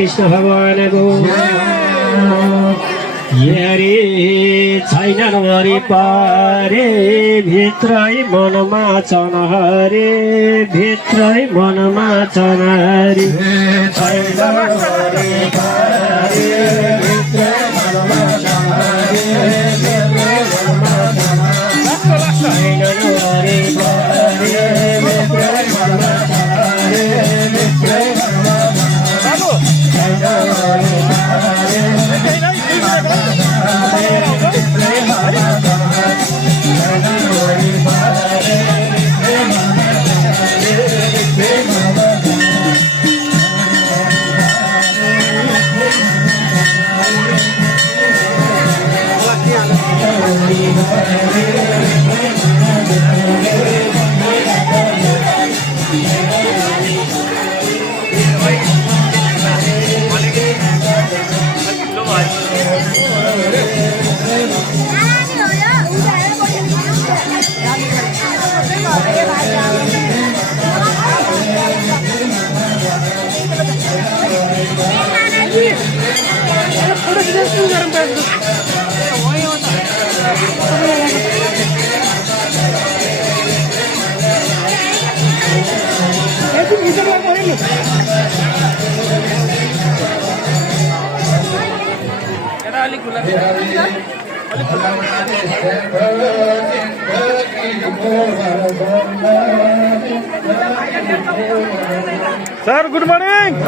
कृष्ण भगवानको हेरी छैनन् वरिपरि भित्रै मनमा छन् हरे भित्रै मनमा छन् हरे छैनन् वरिपरि भित्रै मनमा छन् हरे भित्रै मनमा छन् छैनन् वरिपरि भित्रै मनमा छन् हरे भित्रै मनमा छन् Sir, good morning.